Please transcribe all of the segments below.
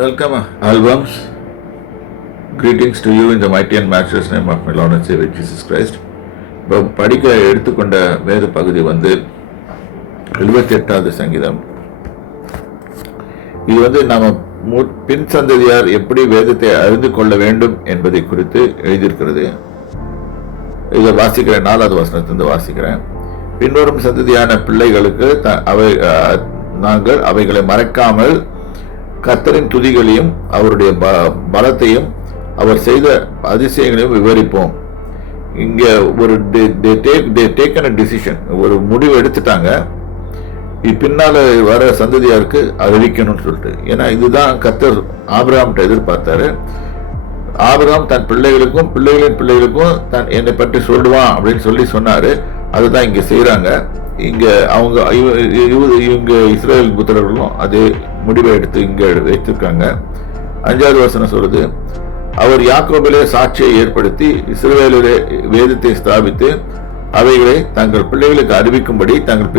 Welcome, albums. Greetings to you in the mighty and matchless name of my Lord and Savior Jesus Christ. இப்போ படிக்க எடுத்துக்கொண்ட வேத பகுதி 78வது சங்கீதம். இது நாம பின் சந்ததியார் எப்படி வேதத்தை அறிந்து கொள்ள வேண்டும் என்பதை குறித்து எழுதியிருக்கிறது. இதை வாசிக்கிறேன், 4வது வசனத்திலிருந்து வாசிக்கிறேன். பின்வரும் சந்ததியான பிள்ளைகளுக்கு நாங்கள் அவைகளை மறக்காமல் கர்த்தரின் துதிகளையும் அவருடைய பலத்தையும் அவர் செய்த அதிசயங்களையும் விவரிப்போம். இங்க ஒரு டிசிஷன், ஒரு முடிவு எடுத்துட்டாங்க. பின்னால வர சந்ததியாருக்கு அறிவிக்கணும்னு சொல்லிட்டு. ஏன்னா இதுதான் கர்த்தர் ஆபிரகாம்கிட்ட எதிர்பார்த்தாரு. ஆபிரகாம் தன் பிள்ளைகளுக்கும் பிள்ளைகளின் பிள்ளைகளுக்கும் என்னை பற்றி சொல்லுவான் அப்படின்னு சொன்னாரு. அதுதான் இங்க செய்யறாங்க. இங்க இவங்க இஸ்ரேல் புத்திரர்களும் அதே முடிவை எடுத்து இங்க வைத்திருக்காங்க. 5வது வசனம் சொல்றது, அவர் யாக்கோபிலே சாட்சியை ஏற்படுத்தி இஸ்ரவேலிலே வேதத்தை ஸ்தாபித்து அவைகளை தங்கள் பிள்ளைகளுக்கு அறிவிக்கும்படி தங்கள்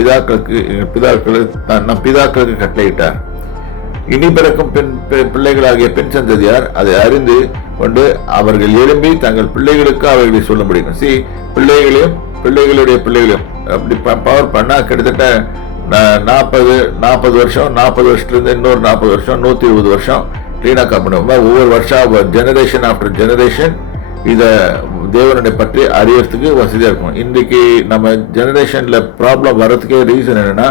பிதாக்களுக்கு கட்டளையிட்டார். இனி பிறக்கும் பிள்ளைகளாகிய பெண் சந்ததியார் அதை அறிந்து கொண்டு அவர்கள் எழும்பி தங்கள் பிள்ளைகளுக்கு அவைகளை சொல்ல முடியும். பிள்ளைகளையும் பிள்ளைகளுடைய பிள்ளைகளையும் அப்படி பவர் பண்ணா கிட்டத்தட்ட 40 வருஷம், 40 வருஷத்துலேருந்து இன்னொரு 40 வருஷம், 120 வருஷம் கிளீனாக்கா பண்ணுவோம். ஒவ்வொரு வருஷம் ஜெனரேஷன் ஆஃப்டர் ஜெனரேஷன் இதை தேவனுடைய பற்றி அறியறதுக்கு வசதியாக இருக்கும். இன்றைக்கு நம்ம ஜெனரேஷன்ல ப்ராப்ளம் வர்றதுக்கே ரீசன் என்னன்னா,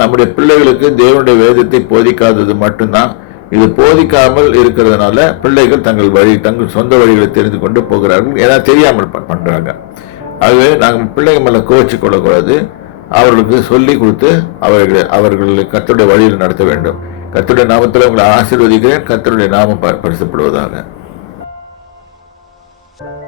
நம்முடைய பிள்ளைகளுக்கு தேவனுடைய வேதத்தை போதிக்காதது மட்டும்தான். இது போதிக்காமல் இருக்கிறதுனால பிள்ளைகள் தங்கள் சொந்த வழிகளை தெரிந்து கொண்டு போகிறார்கள். ஏன்னா தெரியாமல் பண்றாங்க. ஆகவே நாங்கள் பிள்ளைங்க மேல கோச்சு கொள்ளக்கூடாது. அவர்களுக்கு சொல்லி கொடுத்து அவர்களை கர்த்தருடைய வழியில் நடத்த வேண்டும். கர்த்தருடைய நாமத்தில் உங்களை ஆசீர்வதிக்கிறேன். கர்த்தருடைய நாமம் பரிசுப்படுவதாக.